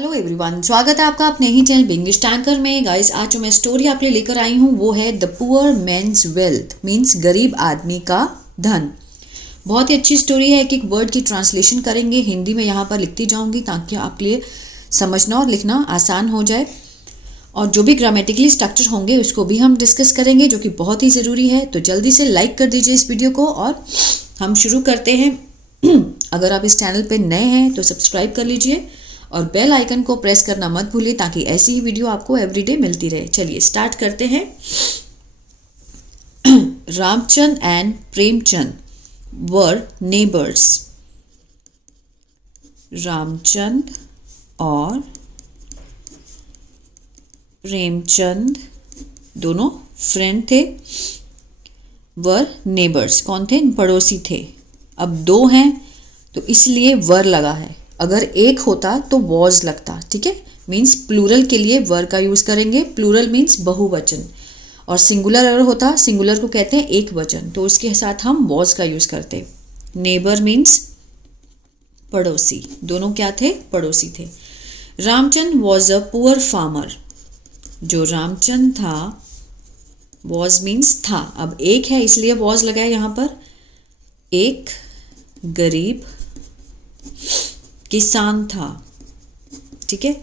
Hello everyone, स्वागत है आपका अपने ही चैनल बिंगिश टैंकर में। गाइस, आज जो मैं स्टोरी आपके लिए लेकर आई हूँ वो है the poor man's wealth means गरीब आदमी का धन। बहुत ही अच्छी स्टोरी है। एक एक वर्ड की ट्रांसलेशन करेंगे, हिंदी में यहाँ पर लिखती जाऊँगी ताकि आपके लिए समझना और लिखना आसान हो जाए। और जो भी ग्रामेटिकली स्ट्रक्चर होंगे उसको भी हम डिस्कस करेंगे, जो कि बहुत ही ज़रूरी है। तो जल्दी से लाइक कर दीजिए इस वीडियो को और हम शुरू करते हैं। अगर आप इस चैनल पर नए हैं तो सब्सक्राइब कर लीजिए और बेल आइकन को प्रेस करना मत भूलिए ताकि ऐसी ही वीडियो आपको एवरीडे मिलती रहे। चलिए स्टार्ट करते हैं। Ramchand and Premchand were neighbours. Ramchand और प्रेमचंद दोनों फ्रेंड थे। वर नेबर्स कौन थे? पड़ोसी थे। अब दो हैं तो इसलिए वर लगा है। अगर एक होता तो वॉज लगता, ठीक है। मीन्स प्लूरल के लिए वर का यूज़ करेंगे। प्लूरल मीन्स बहुवचन, और सिंगुलर अगर होता, सिंगुलर को कहते हैं एक वचन, तो उसके साथ हम वॉज का यूज़ करते। नेबर मीन्स पड़ोसी। दोनों क्या थे? पड़ोसी थे। Ramchand was a poor farmer. जो रामचंद था, वॉज मीन्स था, अब एक है इसलिए वॉज लगा है यहाँ पर। एक गरीब किसान था, ठीक है।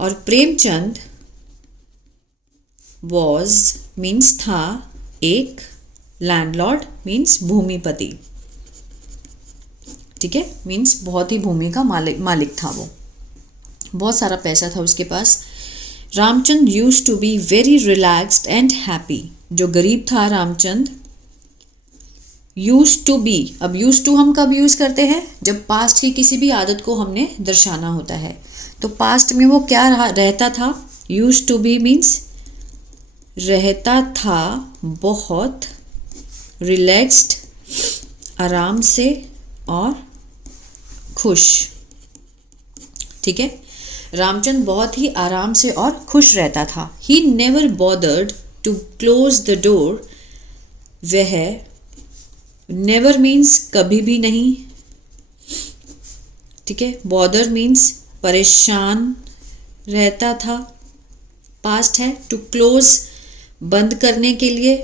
और प्रेमचंद वॉज मीन्स था एक लैंडलॉर्ड मीन्स भूमिपति, ठीक है। मीन्स बहुत ही भूमि का मालिक था वो, बहुत सारा पैसा था उसके पास। Ramchand used to be very relaxed and happy. जो गरीब था रामचंद, यूज टू बी। अब यूज टू हम कब यूज़ करते हैं? जब पास्ट की किसी भी आदत को हमने दर्शाना होता है। तो पास्ट में वो क्या रहता था? यूज टू बी मीन्स रहता था बहुत रिलैक्स्ड, आराम से और खुश, ठीक है। रामचंद बहुत ही आराम से और खुश रहता था। He never bothered to close the door. वह नेवर मीन्स कभी भी नहीं, ठीक है। बॉदर मीन्स परेशान रहता था, पास्ट है। टू क्लोज बंद करने के लिए।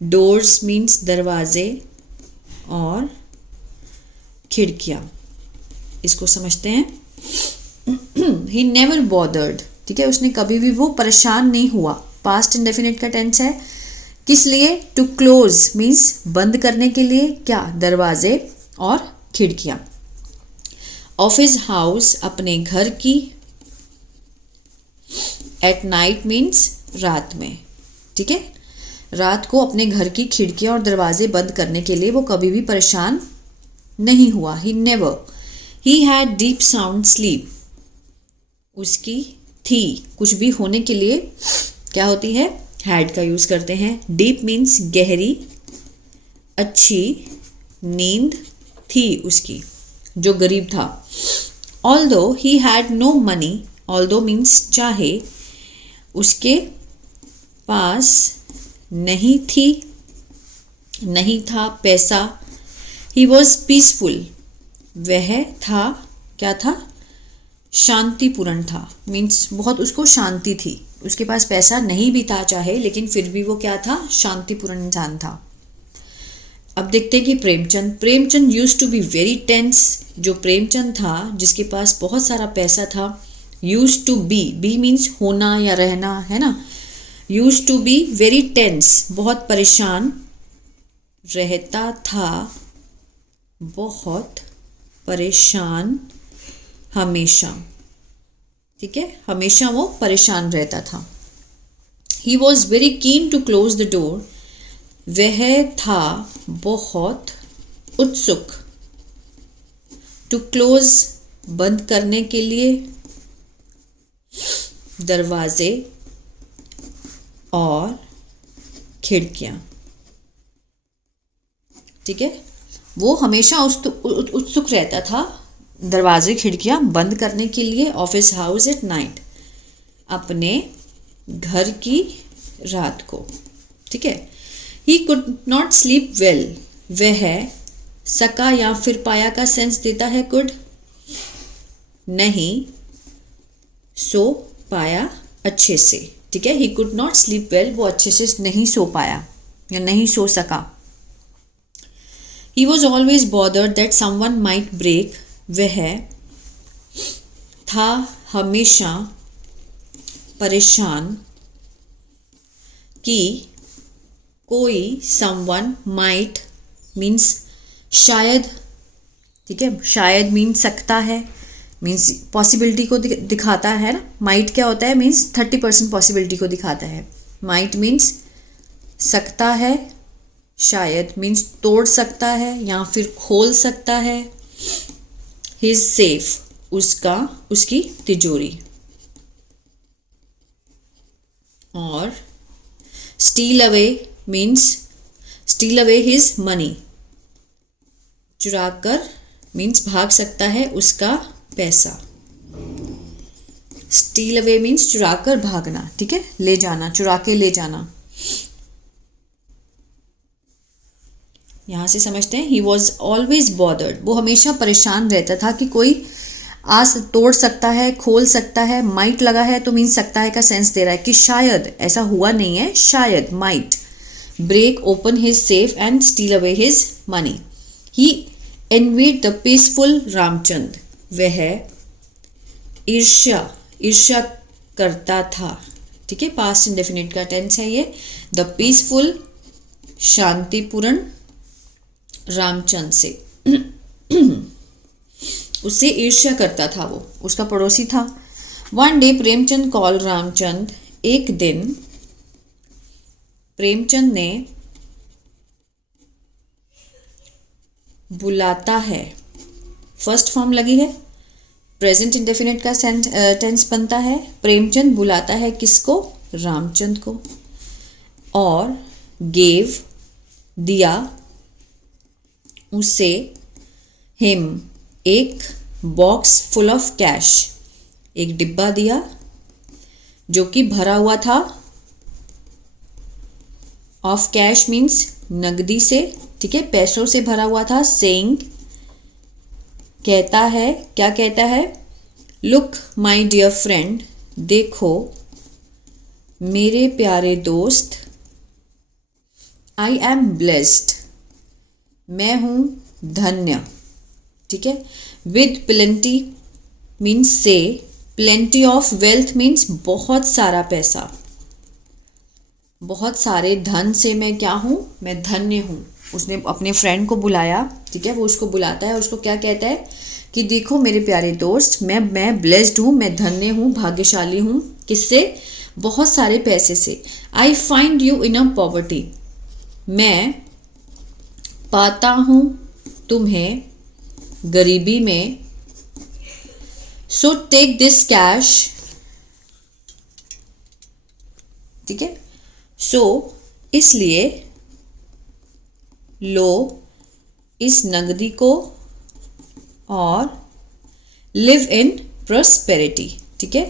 डोर्स मीन्स दरवाजे और खिड़कियां। इसको समझते हैं। ही नेवर बॉदर्ड, ठीक है। उसने कभी भी वो परेशान नहीं हुआ। पास्ट इंडेफिनिट का टेंस है। किस लिए? टू क्लोज मीन्स बंद करने के लिए। क्या? दरवाजे और खिड़कियां। ऑफ हिज हाउस अपने घर की। एट नाइट मीन्स रात में, ठीक है। रात को अपने घर की खिड़कियां और दरवाजे बंद करने के लिए वो कभी भी परेशान नहीं हुआ। He never. He had deep sound sleep. उसकी थी, कुछ भी होने के लिए क्या होती है? हैड का यूज़ करते हैं। डीप मीन्स गहरी, अच्छी नींद थी उसकी, जो गरीब था। Although he had no money. Although means चाहे, उसके पास नहीं थी, नहीं था पैसा। He was peaceful. वह था, क्या था? शांतिपूर्ण था। मीन्स बहुत उसको शांति थी। उसके पास पैसा नहीं भी था चाहे, लेकिन फिर भी वो क्या था? शांतिपूर्ण इंसान था। अब देखते हैं कि Premchand use to be very tense. जो प्रेमचंद था, जिसके पास बहुत सारा पैसा था, यूज टू बी मीन्स होना या रहना, है ना। Use to be very tense, बहुत परेशान रहता था, बहुत परेशान हमेशा, ठीक है। हमेशा वो परेशान रहता था। He was very keen to close the door. वह था बहुत उत्सुक। टू क्लोज बंद करने के लिए, दरवाजे और खिड़कियां, ठीक है। वो हमेशा उत्सुक रहता था दरवाजे खिड़कियां बंद करने के लिए। ऑफिस हाउस एट नाइट, अपने घर की रात को, ठीक है। He could not sleep well. वह सका या फिर पाया का सेंस देता है कुड, नहीं सो पाया अच्छे से, ठीक है। He could not sleep well, वो अच्छे से नहीं सो पाया या नहीं सो सका। He was always bothered that someone might break, वह था हमेशा परेशान कि कोई समवन माइट मीन्स शायद, ठीक है। शायद मीन्स सकता है, मीन्स पॉसिबिलिटी को दिखाता है ना। माइट क्या होता है, मीन्स 30% पॉसिबिलिटी को दिखाता है। माइट मीन्स सकता है, शायद मीन्स तोड़ सकता है या फिर खोल सकता है। हिज सेफ, उसका, उसकी तिजोरी। और steel away means steel away his money, चुरा कर मीन्स भाग सकता है उसका पैसा। स्टील अवे मीन्स चुरा कर भागना, ठीक है, ले जाना, चुरा के ले जाना। यहां से समझते हैं, ही वॉज ऑलवेज बॉदर्ड, वो हमेशा परेशान रहता था कि कोई आज तोड़ सकता है, खोल सकता है। माइट लगा है तो मीन्स सकता है का सेंस दे रहा है कि शायद, ऐसा हुआ नहीं है, शायद might break open his safe and steal away his money. He envied the peaceful Ramchand, वह ईर्ष्या करता था, ठीक है। पास्ट इंडेफिनिट का टेंस है ये। द पीसफुल, शांतिपूर्ण रामचंद से उससे ईर्ष्या करता था, वो उसका पड़ोसी था। One day Premchand call Ramchand, एक दिन प्रेमचंद ने बुलाता है, फर्स्ट फॉर्म लगी है, प्रेजेंट इंडेफिनिट का टेंस बनता है। प्रेमचंद बुलाता है किसको, रामचंद को। और गेव दिया उसे, हिम एक बॉक्स फुल ऑफ कैश, एक डिब्बा दिया जो कि भरा हुआ था। ऑफ कैश मीन्स नगदी से, ठीक है, पैसों से भरा हुआ था। सेइंग कहता है, क्या कहता है, लुक माई डियर फ्रेंड, देखो मेरे प्यारे दोस्त, आई एम ब्लेस्ड, मैं हूँ धन्य, ठीक है। विद प्लेंटी मीन्स से, प्लेंटी ऑफ वेल्थ मीन्स बहुत सारा पैसा, बहुत सारे धन से मैं क्या हूँ, मैं धन्य हूँ। उसने अपने फ्रेंड को बुलाया, ठीक है, वो उसको बुलाता है और उसको क्या कहता है कि देखो मेरे प्यारे दोस्त, मैं ब्लेस्ड हूँ, मैं धन्य हूँ, भाग्यशाली हूँ। किससे, बहुत सारे पैसे से। I find you in a poverty, मैं पाता हूँ तुम्हें गरीबी में। सो टेक दिस कैश, ठीक है। सो इसलिए, लो इस नगदी को, और लिव इन प्रॉस्पेरिटी, ठीक है,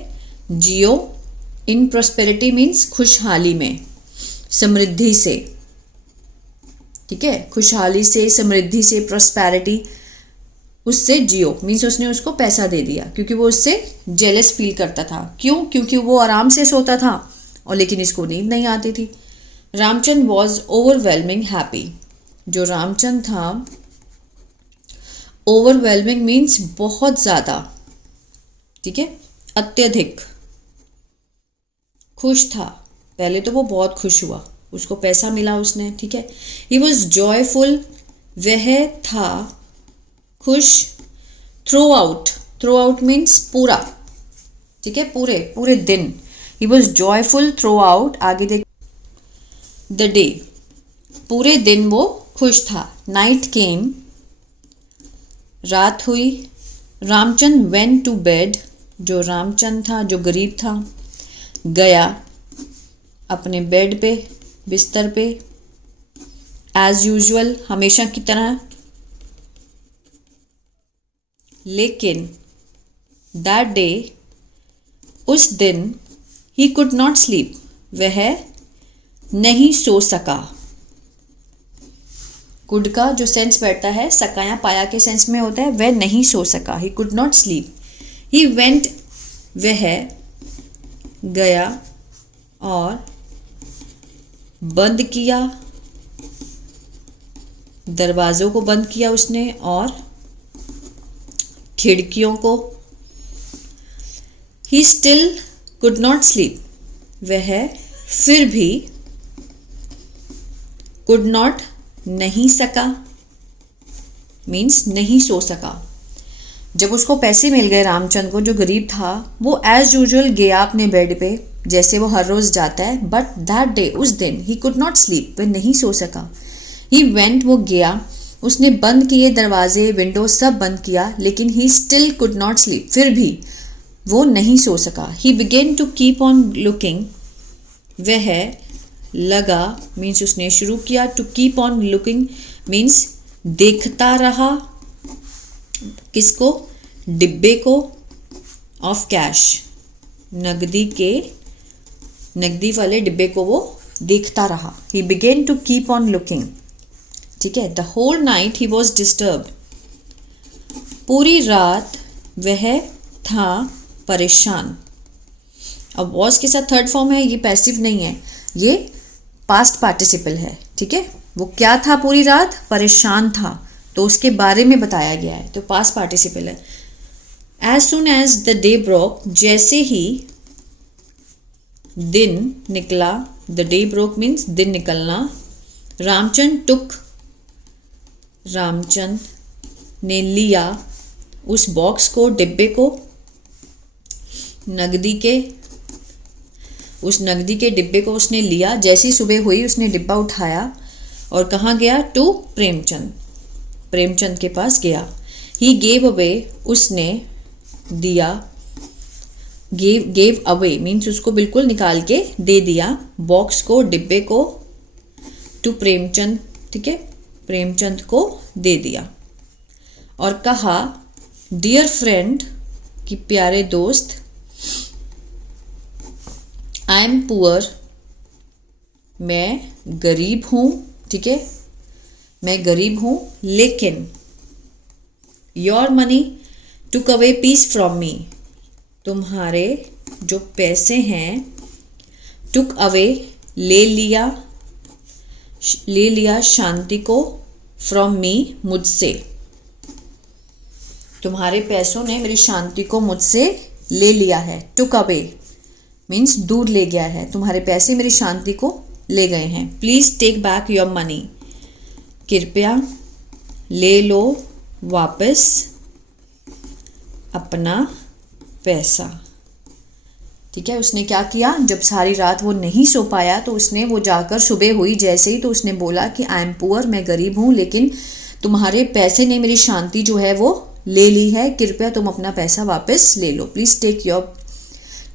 जियो इन प्रॉस्पेरिटी मीन्स खुशहाली में, समृद्धि से, ठीक है, खुशहाली से, समृद्धि से, प्रॉस्पेरिटी, उससे जियो मीन्स उसने उसको पैसा दे दिया क्योंकि वो उससे जेलस फील करता था। क्यों, क्योंकि वो आराम से सोता था और लेकिन इसको नींद नहीं आती थी। रामचंद वॉज ओवरवेलमिंग हैप्पी, जो रामचंद था, ओवरवेलमिंग मीन्स बहुत ज़्यादा, ठीक है, अत्यधिक खुश था। पहले तो वो बहुत खुश हुआ, उसको पैसा मिला उसने, ठीक है। ही वॉज जॉयफुल, वह था खुश। थ्रू आउट मीन्स पूरा, ठीक है, पूरे पूरे दिन। He was joyful through out, आगे देख, द डे, पूरे दिन वो खुश था। नाइट केम, रात हुई। रामचंद वेंट टू बेड, जो रामचंद था, जो गरीब था, गया अपने बेड पे, बिस्तर पे। एज यूजुअल, हमेशा की तरह। लेकिन दैट डे, उस दिन, ही कुड नॉट स्लीप, वह नहीं सो सका। कुड का जो सेंस बैठता है सका या पाया के सेंस में होता है, वह नहीं सो सका। He could not sleep. He went, वह गया और बंद किया, दरवाज़ों को बंद किया उसने और खिड़कियों को। ही स्टिल कुड नॉट स्लीप, वह फिर भी कुड नॉट नहीं सका, मीन्स नहीं सो सका। जब उसको पैसे मिल गए रामचंद्र को, जो गरीब था, वो एज यूजुअल गया अपने बेड पे जैसे वो हर रोज़ जाता है। बट दैट डे, उस दिन, ही कुड नॉट स्लीप, वह नहीं सो सका। ही वेंट, वो गया, उसने बंद किए दरवाजे विंडो सब बंद किया, लेकिन he still could not sleep, फिर भी वो नहीं सो सका। He began to keep on looking, वह लगा, मीन्स उसने शुरू किया। To keep on looking means देखता रहा, किसको? डिब्बे को, ऑफ कैश, नकदी वाले डिब्बे को वो देखता रहा। He began to keep on looking, ठीक है। The whole night he was disturbed, पूरी रात वह था परेशान। अब वॉज के साथ थर्ड फॉर्म है, ये पैसिव नहीं है, ये पास्ट पार्टिसिपल है, ठीक है। वो क्या था पूरी रात? परेशान था, तो उसके बारे में बताया गया है, तो पास्ट पार्टिसिपल है। As soon as the day broke, जैसे ही दिन निकला, द डे ब्रोक मीन्स दिन निकलना। रामचंद ने लिया उस बॉक्स को, डिब्बे को, उस नकदी के डिब्बे को उसने लिया। जैसी सुबह हुई उसने डिब्बा उठाया और कहाँ गया? टू प्रेमचंद के पास गया। ही गेव अवे, उसने दिया, गेव अवे मीन्स उसको बिल्कुल निकाल के दे दिया, बॉक्स को, डिब्बे को, टू प्रेमचंद, ठीक है, प्रेमचंद को दे दिया और कहा, डियर फ्रेंड, कि प्यारे दोस्त, आई एम पुअर, मैं गरीब हूँ, ठीक है, मैं गरीब हूँ, लेकिन your money took away peace from me, तुम्हारे जो पैसे हैं, टुक अवे ले लिया शांति को, फ्रॉम मी मुझसे, तुम्हारे पैसों ने मेरी शांति को मुझसे ले लिया है। टुक अवे मीन्स दूर ले गया है, तुम्हारे पैसे मेरी शांति को ले गए हैं। Please take back your money, कृपया ले लो वापस अपना पैसा, ठीक है। उसने क्या किया? जब सारी रात वो नहीं सो पाया तो उसने वो जाकर सुबह हुई जैसे ही तो उसने बोला कि आई एम पुअर, मैं गरीब हूँ, लेकिन तुम्हारे पैसे ने मेरी शांति जो है वो ले ली है, कृपया तुम अपना पैसा वापस ले लो। Please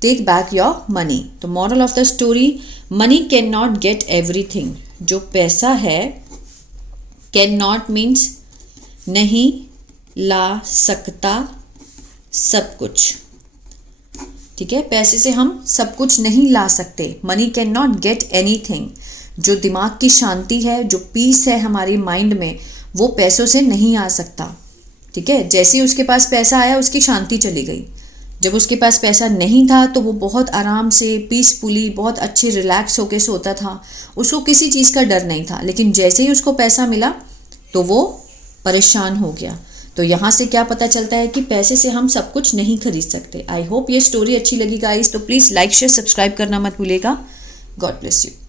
take back your money. तो moral of the story, money can not get everything, जो पैसा है, कैन नॉट मीन्स नहीं ला सकता सब कुछ, ठीक है। पैसे से हम सब कुछ नहीं ला सकते। Money can not get anything, जो दिमाग की शांति है, जो पीस है हमारी माइंड में, वो पैसों से नहीं आ सकता, ठीक है। जैसे ही उसके पास पैसा आया उसकी शांति चली गई। जब उसके पास पैसा नहीं था तो वो बहुत आराम से, पीसफुली, बहुत अच्छे रिलैक्स होके सोता था, उसको किसी चीज़ का डर नहीं था। लेकिन जैसे ही उसको पैसा मिला तो वो परेशान हो गया। तो यहाँ से क्या पता चलता है कि पैसे से हम सब कुछ नहीं खरीद सकते। आई होप ये स्टोरी अच्छी लगी गाइस, तो प्लीज़ लाइक शेयर सब्सक्राइब करना मत भूलिएगा। God bless you.